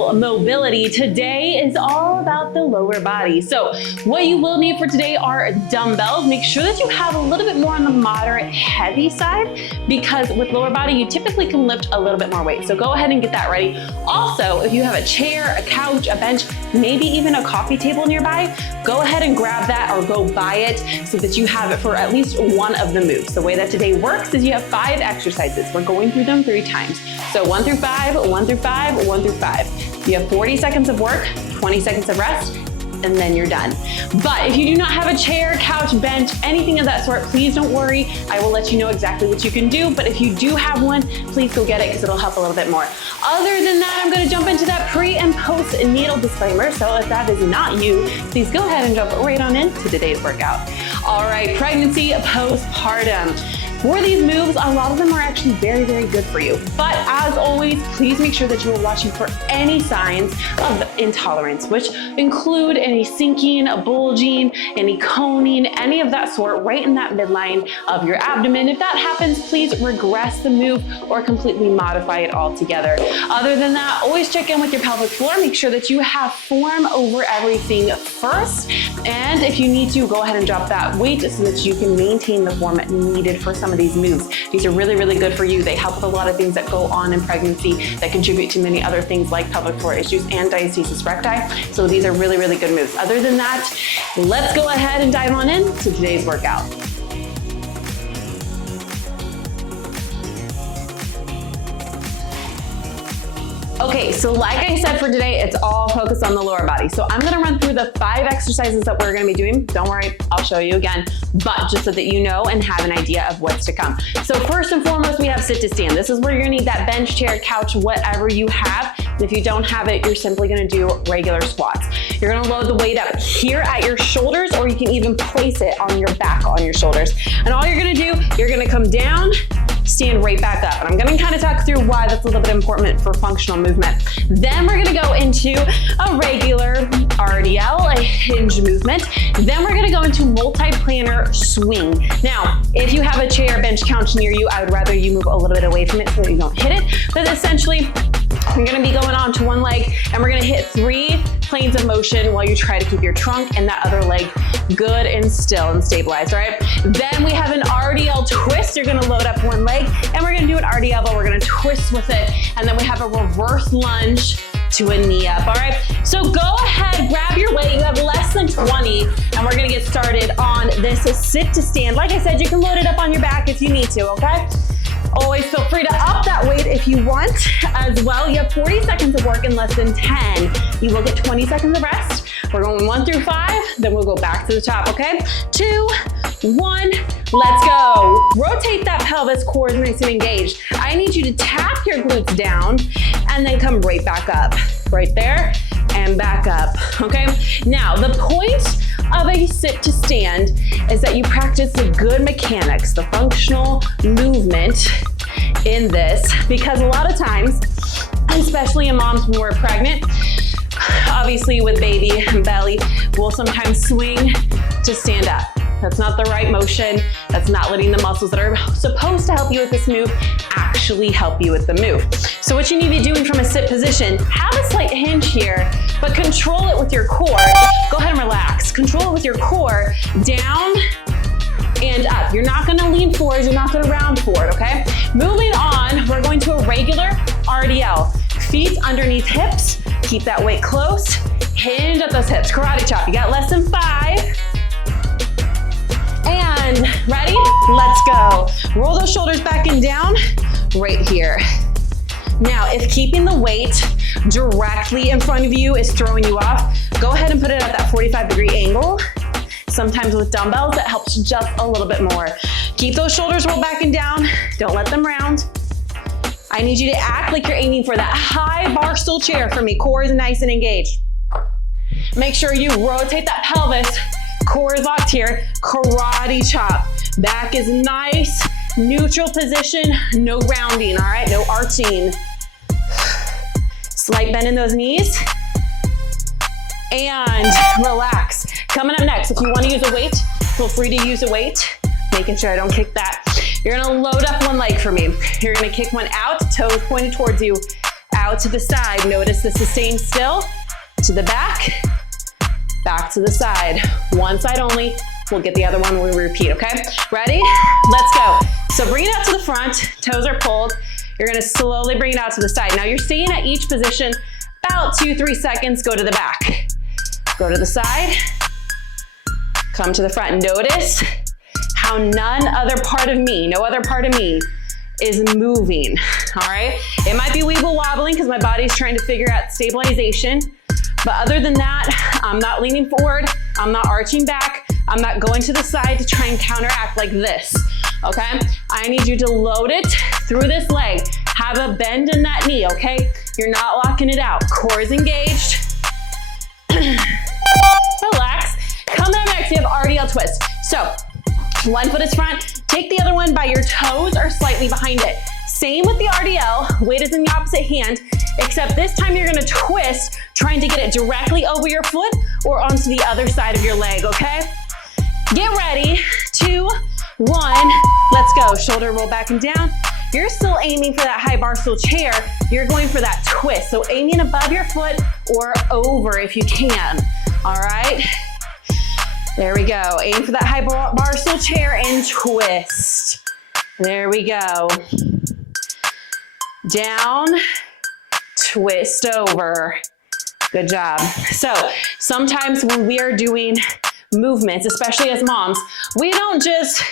muscle mobility. Today is all about the lower body. So what you will need for today are dumbbells. Make sure that you have a little bit more on the moderate heavy side, because with lower body, you typically can lift a little bit more weight. So go ahead and get that ready. Also, if you have a chair, a couch, a bench, maybe even a coffee table nearby, go ahead and grab that or go buy it so that you have it for at least one of the moves. The way that today works is you have 5 exercises. We're going through them 3 times. So 1 through 5, 1 through 5, 1 through 5. You have 40 seconds of work, 20 seconds of rest, and then you're done. But if you do not have a chair, couch, bench, anything of that sort, please don't worry. I will let you know exactly what you can do. But if you do have one, please go get it because it'll help a little bit more. Other than that, I'm gonna jump into that pre and postnatal disclaimer. So if that is not you, please go ahead and jump right on into today's workout. All right, pregnancy, postpartum. For these moves, a lot of them are actually very, very good for you. But as always, please make sure that you are watching for any signs of intolerance, which include any sinking, bulging, any coning, any of that sort right in that midline of your abdomen. If that happens, please regress the move or completely modify it altogether. Other than that, always check in with your pelvic floor. Make sure that you have form over everything first. And if you need to, go ahead and drop that weight so that you can maintain the form needed for some of these moves. These are really, really good for you. They help with a lot of things that go on in pregnancy that contribute to many other things like pelvic floor issues and diastasis recti. So these are really, really good moves. Other than that, let's go ahead and dive on into today's workout. Okay, so like I said for today, it's all focused on the lower body. So I'm gonna run through the 5 exercises that we're gonna be doing. Don't worry, I'll show you again, but just so that you know and have an idea of what's to come. So first and foremost, we have sit to stand. This is where you're gonna need that bench, chair, couch, whatever you have. And if you don't have it, you're simply gonna do regular squats. You're gonna load the weight up here at your shoulders, or you can even place it on your back, on your shoulders. And all you're gonna do, you're gonna come down, stand right back up. And I'm gonna kind of talk through why that's a little bit important for functional movement. Then we're gonna go into a regular RDL, a hinge movement. Then we're gonna go into multi-planar swing. Now, if you have a chair, bench, couch near you, I would rather you move a little bit away from it so that you don't hit it. But essentially, you're gonna be going on to one leg and we're gonna hit 3 planes of motion while you try to keep your trunk and that other leg good and still and stabilized, all right? Then we have an RDL twist. You're gonna load up one leg and we're gonna do an RDL, but we're gonna twist with it. And then we have a reverse lunge to a knee up, all right? So go ahead, grab your weight. You have less than 20 and we're gonna get started on this sit to stand. Like I said, you can load it up on your back if you need to, okay? Always feel free to up that weight if you want as well. You have 40 seconds of work in less than 10. You will get 20 seconds of rest. We're going 1 through 5, then we'll go back to the top, okay? 2, 1, let's go. Rotate that pelvis, core is nice and engaged. I need you to tap your glutes down and then come right back up. Right there and back up, okay? Now, the point of a sit to stand is that you practice the good mechanics, the functional movement in this, because a lot of times, especially in moms when we're pregnant, obviously with baby and belly, we'll sometimes swing to stand up. That's not the right motion. That's not letting the muscles that are supposed to help you with this move actually help you with the move. So what you need to be doing from a sit position, have a slight hinge here, but control it with your core. Go ahead and relax. Control it with your core, down and up. You're not gonna lean forward, you're not gonna round forward, okay? Moving on, we're going to a regular RDL. Feet underneath hips, keep that weight close, hinge at those hips, karate chop. You got less than 5. And ready? Let's go. Roll those shoulders back and down right here. Now, if keeping the weight directly in front of you is throwing you off, go ahead and put it at that 45-degree angle. Sometimes with dumbbells, that helps just a little bit more. Keep those shoulders rolled back and down. Don't let them round. I need you to act like you're aiming for that high bar stool chair for me. Core is nice and engaged. Make sure you rotate that pelvis. Core is locked here. Karate chop. Back is nice. Neutral position. No rounding, all right? No arching. Slight bend in those knees. And relax. Coming up next, if you want to use a weight, feel free to use a weight. Making sure I don't kick that. You're gonna load up one leg for me. You're gonna kick one out, toes pointed towards you. Out. out to the side. Notice this is staying still. To the back, back to the side. One side only. We'll get the other one when we repeat, okay? Ready? Let's go. So bring it out to the front, toes are pulled. You're gonna slowly bring it out to the side. Now you're staying at each position about 2-3 seconds. Go to the back. Go to the side. Come to the front. Notice how none other part of me, no other part of me is moving, all right? It might be weeble wobbling because my body's trying to figure out stabilization. But other than that, I'm not leaning forward. I'm not arching back. I'm not going to the side to try and counteract like this, okay? I need you to load it through this leg. Have a bend in that knee, okay? You're not locking it out. Core is engaged. Relax. Coming up next, you have RDL twist. So, one foot is front. Take the other one by your toes or slightly behind it. Same with the RDL. Weight is in the opposite hand, except this time you're gonna twist, trying to get it directly over your foot or onto the other side of your leg, okay? Get ready. 2, 1, let's go. Shoulder roll back and down. You're still aiming for that high bar stool chair. You're going for that twist. So aiming above your foot or over if you can, all right? There we go. Aim for that high bar stool chair and twist. There we go. Down, twist over. Good job. So sometimes when we are doing movements, especially as moms, we don't just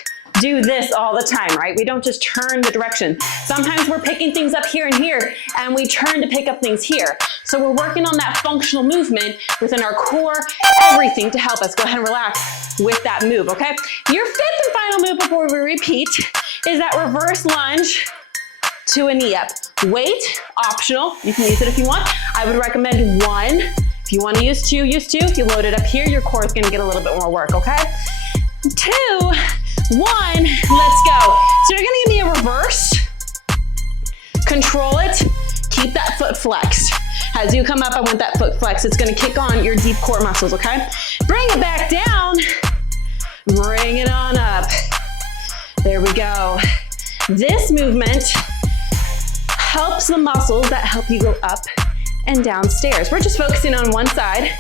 do this all the time, right? We don't just turn the direction. Sometimes we're picking things up here and here, and we turn to pick up things here. So we're working on that functional movement within our core, everything to help us. Go ahead and relax with that move, okay? Your fifth and final move before we repeat is that reverse lunge to a knee up. Weight, optional. You can use it if you want. I would recommend 1. If you want to use 2, use 2. If you load it up here, your core is going to get a little bit more work, okay? 2, 1, let's go. So you're going to give me a reverse. Control it. Keep that foot flexed. As you come up, I want that foot flexed. It's going to kick on your deep core muscles, okay? Bring it back down. Bring it on up. There we go. This movement helps the muscles that help you go up and downstairs. We're just focusing on one side.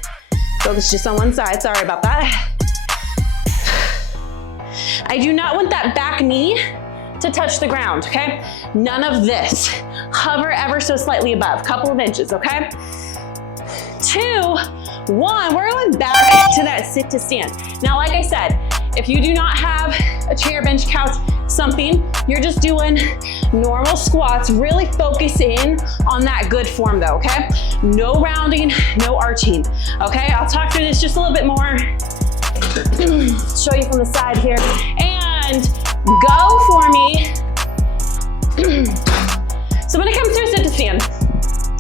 Focus just on one side, sorry about that. I do not want that back knee to touch the ground, okay? None of this. Hover ever so slightly above, couple of inches, okay? 2, 1, we're going back to that sit to stand. Now, like I said, if you do not have a chair, bench, couch, something, you're just doing normal squats. Really focus in on that good form though, okay? No rounding, no arching, okay? I'll talk through this just a little bit more. Show you from the side here. And go for me. So when it comes to a sit to stand,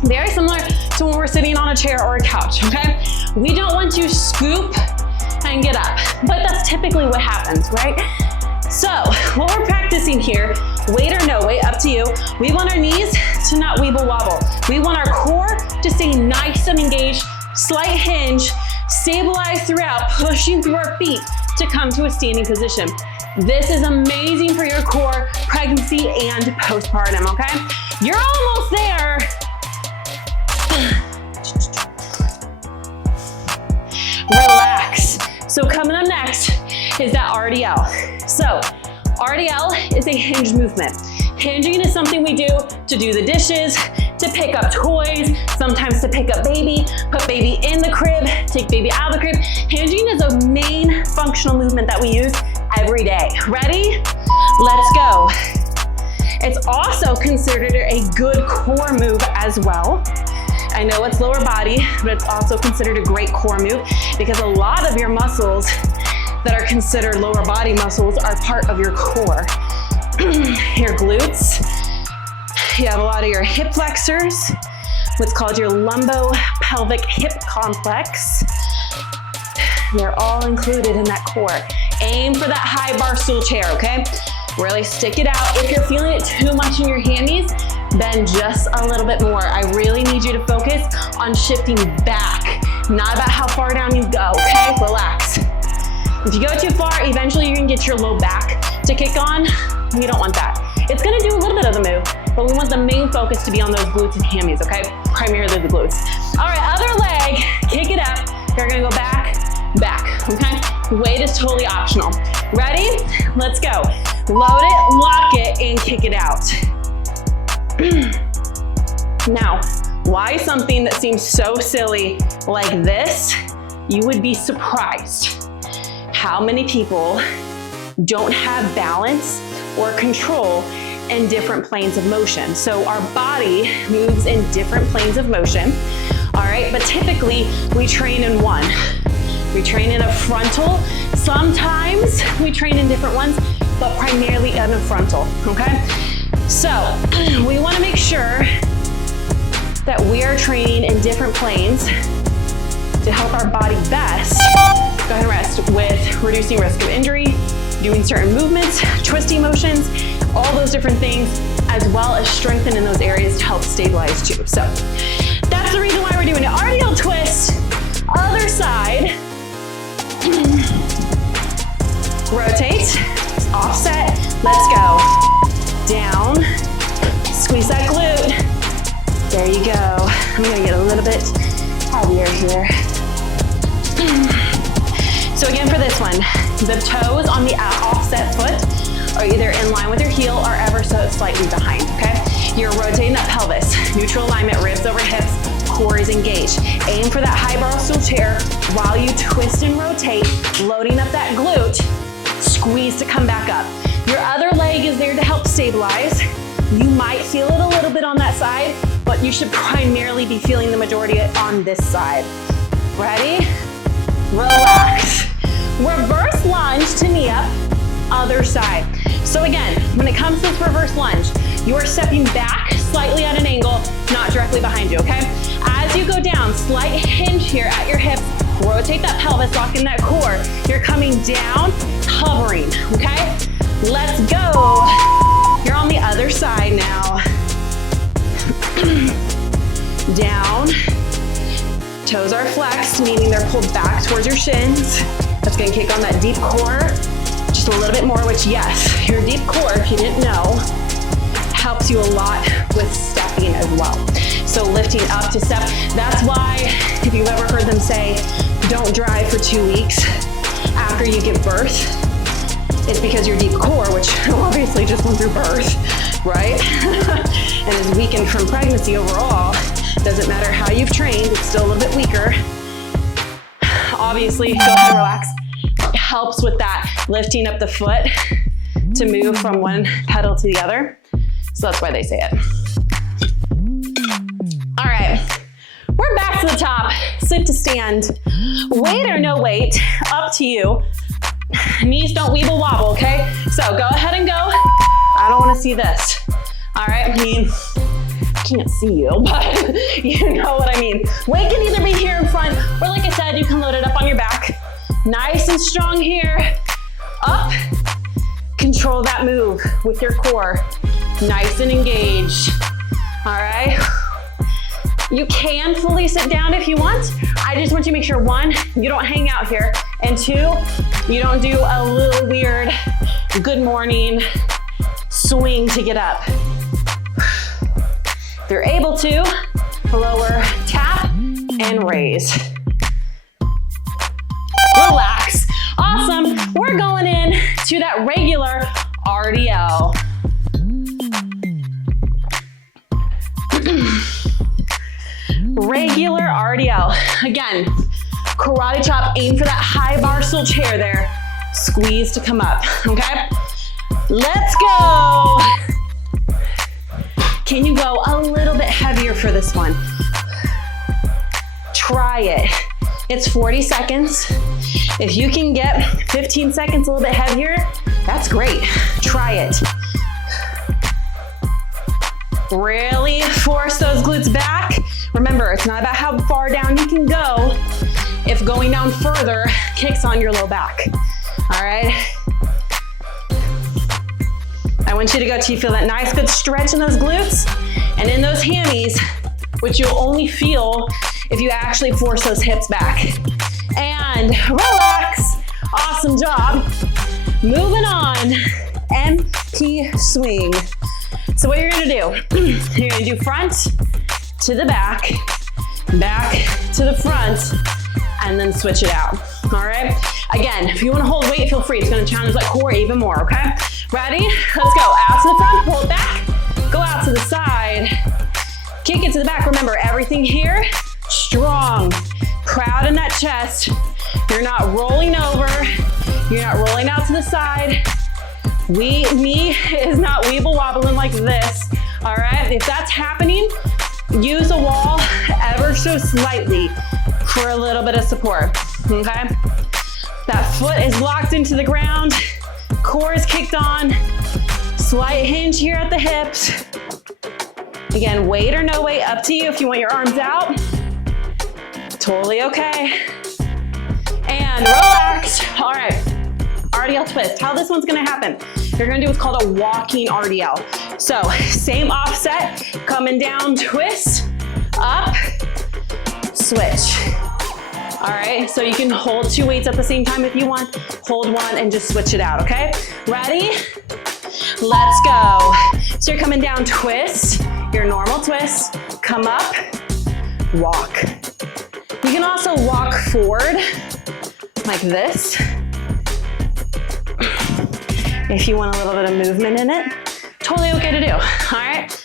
very similar to when we're sitting on a chair or a couch, okay? We don't want to scoop and get up, but that's typically what happens, right? So what we're practicing here, weight or no weight, up to you. We want our knees to not weeble wobble. We want our core to stay nice and engaged, slight hinge, stabilize throughout, pushing through our feet to come to a standing position. This is amazing for your core, pregnancy, and postpartum, okay? You're almost there. Relax. So coming up next is that RDL. So RDL is a hinge movement. Hinging is something we do to do the dishes, to pick up toys, sometimes to pick up baby, put baby in the crib, take baby out of the crib. Hinging is a main functional movement that we use every day. Ready? Let's go. It's also considered a good core move as well. I know it's lower body, but it's also considered a great core move because a lot of your muscles that are considered lower body muscles are part of your core. Your glutes, you have a lot of your hip flexors, what's called your lumbo-pelvic hip complex. They're all included in that core. Aim for that high bar stool chair, okay? Really stick it out. If you're feeling it too much in your hammies, bend just a little bit more. I really need you to focus on shifting back, not about how far down you go, okay? Relax. If you go too far, eventually you're gonna get your low back to kick on. You don't want that. It's gonna do a little bit of the move, but we want the main focus to be on those glutes and hammies, okay? Primarily the glutes. All right, other leg, kick it up. You're gonna go back, okay? Weight is totally optional. Ready? Let's go. Load it, lock it, and kick it out. Now, why something that seems so silly like this? You would be surprised how many people don't have balance or control in different planes of motion. So our body moves in different planes of motion, all right? But typically we train in one. We train in a frontal. Sometimes we train in different ones, but primarily in a frontal, okay? So we wanna make sure that we are training in different planes to help our body best. Go ahead and rest with reducing risk of injury, doing certain movements, twisting motions, all those different things, as well as strengthen in those areas to help stabilize too. So that's the reason why we're doing it. RDL twist, other side. Rotate, offset, let's go. Down, squeeze that glute. There you go. I'm gonna get a little bit heavier here. So again for this one, the toes on the offset foot are either in line with your heel or ever so slightly behind, okay? You're rotating that pelvis, neutral alignment, ribs over hips, core is engaged. Aim for that high bar stool chair while you twist and rotate, loading up that glute, squeeze to come back up. Your other leg is there to help stabilize. You might feel it a little bit on that side, but you should primarily be feeling the majority on this side. Ready? Relax. Reverse lunge to knee up, other side. So again, when it comes to this reverse lunge, you are stepping back slightly at an angle, not directly behind you, okay? As you go down, slight hinge here at your hips, rotate that pelvis, lock in that core. You're coming down, hovering, okay? Let's go. You're on the other side now. Down. Toes are flexed, meaning they're pulled back towards your shins. That's gonna kick on that deep core just a little bit more, which yes, your deep core, if you didn't know, helps you a lot with stepping as well. So lifting up to step, that's why if you've ever heard them say, don't drive for 2 weeks after you give birth, it's because your deep core, which obviously just went through birth, right? And is weakened from pregnancy overall. Doesn't matter how you've trained, it's still a little bit weaker. Obviously, go ahead and relax. It helps with that, lifting up the foot to move from one pedal to the other. So that's why they say it. All right, we're back to the top. Sit to stand. Weight or no weight, up to you. Knees don't weeble wobble, okay? So go ahead and go. I don't wanna see this. All right, I mean, I can't see you, but you know what I mean. Weight can either be here in front, or like I said, you can load it up on your back. Nice and strong here. Up, control that move with your core. Nice and engaged, all right? You can fully sit down if you want. I just want you to make sure, one, you don't hang out here, and two, you don't do a little weird good morning swing to get up. If you're able to, lower, tap, and raise. Relax. Awesome. We're going in to that regular RDL. Regular RDL. Again, karate chop, aim for that high bar stool chair there. Squeeze to come up, okay? Let's go. Can you go a little bit heavier for this one? Try it. It's 40 seconds. If you can get 15 seconds a little bit heavier, that's great. Try it. Really force those glutes back. Remember, it's not about how far down you can go if going down further kicks on your low back. All right? I want you to go till you feel that nice, good stretch in those glutes and in those hammies, which you'll only feel if you actually force those hips back. And relax. Awesome job. Moving on. Empty swing. So what you're gonna do, you're gonna do front to the back, back to the front, and then switch it out, all right? Again, if you wanna hold weight, feel free. It's gonna challenge that core even more, okay? Ready? Let's go. Out to the front, pull it back, go out to the side, kick it to the back. Remember, everything here, strong, proud in that chest. You're not rolling over, you're not rolling out to the side. Knee is not weeble wobbling like this, all right? If that's happening, use a wall ever so slightly for a little bit of support, okay? That foot is locked into the ground, core is kicked on, slight hinge here at the hips. Again, weight or no weight, up to you. If you want your arms out, totally okay. And relax. All right, RDL twist. How this one's gonna happen, you're gonna do what's called a walking RDL. So same offset, coming down, twist, up, switch. All right, so you can hold 2 weights at the same time if you want. Hold one and just switch it out, okay? Ready? Let's go. So you're coming down, twist, your normal twist, come up, walk. You can also walk forward like this if you want a little bit of movement in it. Totally okay to do, all right?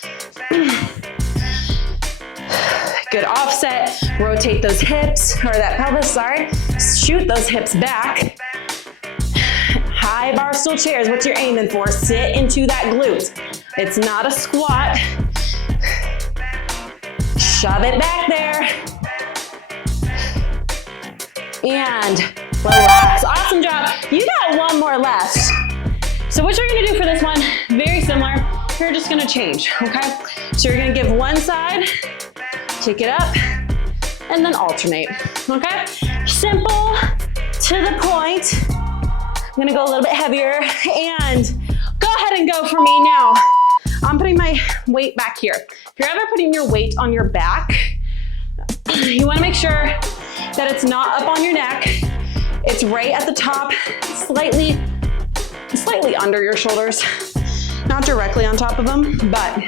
Good offset, rotate those hips, or that pelvis, sorry. Shoot those hips back. High bar stool chairs, what you're aiming for. Sit into that glute. It's not a squat. Shove it back there. And relax, awesome job. You got one more left. So what you're gonna do for this one, very similar. You're just gonna change, okay? So you're gonna give one side, kick it up, and then alternate, okay? Simple, to the point. I'm gonna go a little bit heavier, and go ahead and go for me now. I'm putting my weight back here. If you're ever putting your weight on your back, you wanna make sure that it's not up on your neck. It's right at the top, slightly under your shoulders. Not directly on top of them, but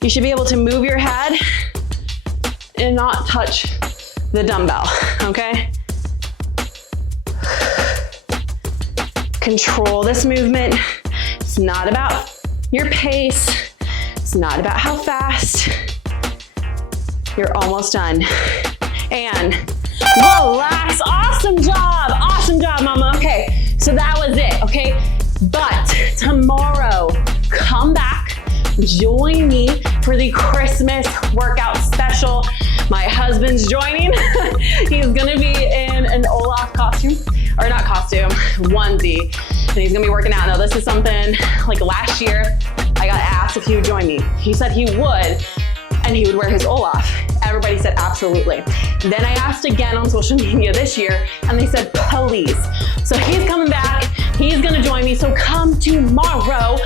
you should be able to move your head and not touch the dumbbell, okay? Control this movement. It's not about your pace. It's not about how fast. You're almost done. And relax. Awesome job, mama. Okay, so that was it, okay? But tomorrow, come back, join me for the Christmas workout special. My husband's joining. He's gonna be in an Olaf costume, or not costume, onesie. And he's gonna be working out. Now this is something, like last year, I got asked if he would join me. He said he would, and he would wear his Olaf. Everybody said absolutely. Then I asked again on social media this year, and they said please. So he's coming back, he's gonna join me. So come tomorrow,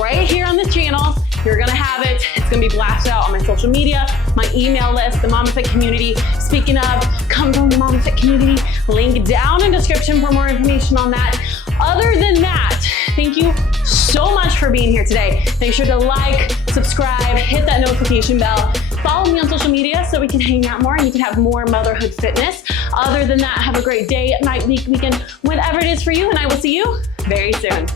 right here on this channel. You're gonna have it. It's gonna be blasted out on my social media, my email list, the Momma Fit Community. Speaking of, come from the Momma Fit Community. Link down in the description for more information on that. Other than that, thank you so much for being here today. Make sure to like, subscribe, hit that notification bell. Follow me on social media so we can hang out more and you can have more motherhood fitness. Other than that, have a great day, night, week, weekend, whatever it is for you, and I will see you very soon.